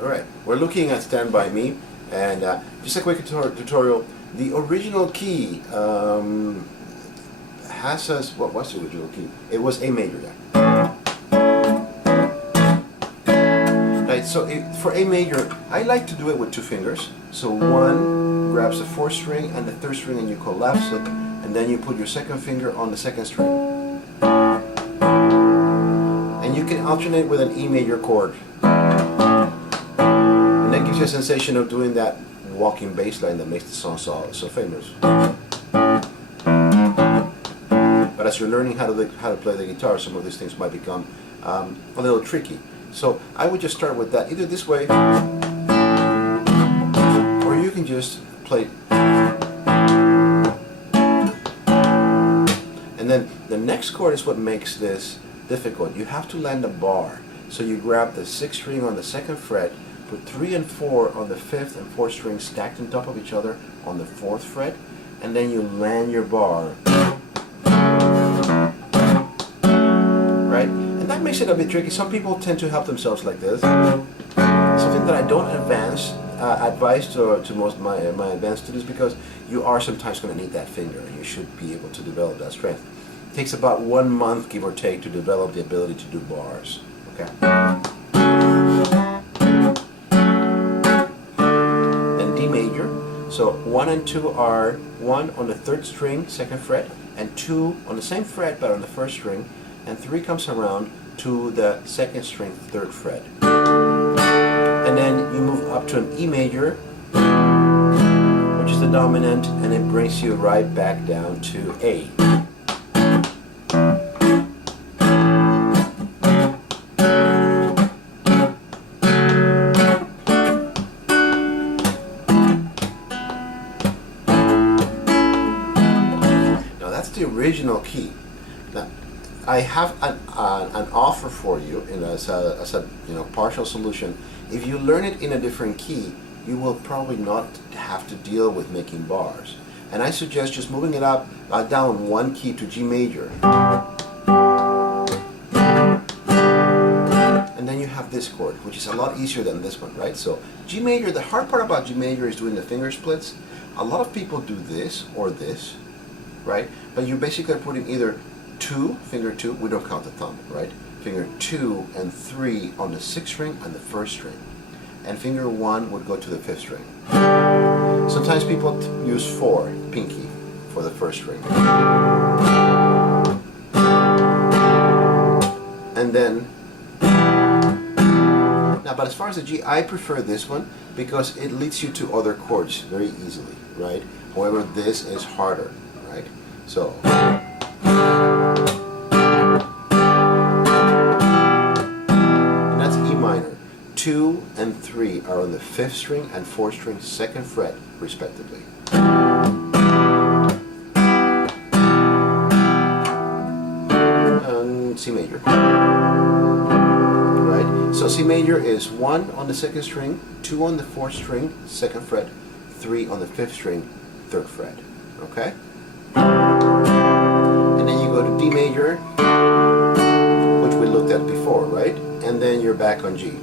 Alright, we're looking at Stand By Me, and just a quick tutorial. The original key has us, what was the original key? It was A major there. Right, so for A major, I like to do it with two fingers. So one grabs the fourth string and the third string and you collapse it, and then you put your second finger on the second string. And you can alternate with an E major chord. And that gives you a sensation of doing that walking bass line that makes the song so famous. But as you're learning how to play the guitar, some of these things might become a little tricky. So I would just start with that, either this way, or you can just play. And then the next chord is what makes this difficult. You have to land a bar. So you grab the sixth string on the second fret, put 3 and 4 on the fifth and fourth string stacked on top of each other on the fourth fret, and then you land your bar. Right? And that makes it a bit tricky. Some people tend to help themselves like this. Something that I don't advise to most of my advanced students, because you are sometimes going to need that finger, and you should be able to develop that strength. It takes about 1 month, give or take, to develop the ability to do bars. Okay. Then D major. So 1 and 2 are 1 on the third string, second fret, and 2 on the same fret but on the first string, and 3 comes around to the second string, third fret. And then you move up to an E major, which is the dominant, and it brings you right back down to A. That's the original key. Now, I have an offer for you, as a partial solution. If you learn it in a different key, you will probably not have to deal with making bars. And I suggest just moving it up, down 1 key to G major. And then you have this chord, which is a lot easier than this one, right? So G major, the hard part about G major is doing the finger splits. A lot of people do this or this, right? But you basically are putting either finger 2, we don't count the thumb, right? Finger 2 and 3 on the sixth string and the first string. And finger 1 would go to the fifth string. Sometimes people use 4, pinky, for the first string. And then, now, but as far as the G, I prefer this one because it leads you to other chords very easily, right? However, this is harder, right? So, and that's E minor. 2 and 3 are on the fifth string and fourth string, second fret, respectively. And C major. Right? So C major is 1 on the second string, 2 on the fourth string, second fret, 3 on the fifth string, third fret. Okay? And then you go to D major, which we looked at before, right? And then you're back on G.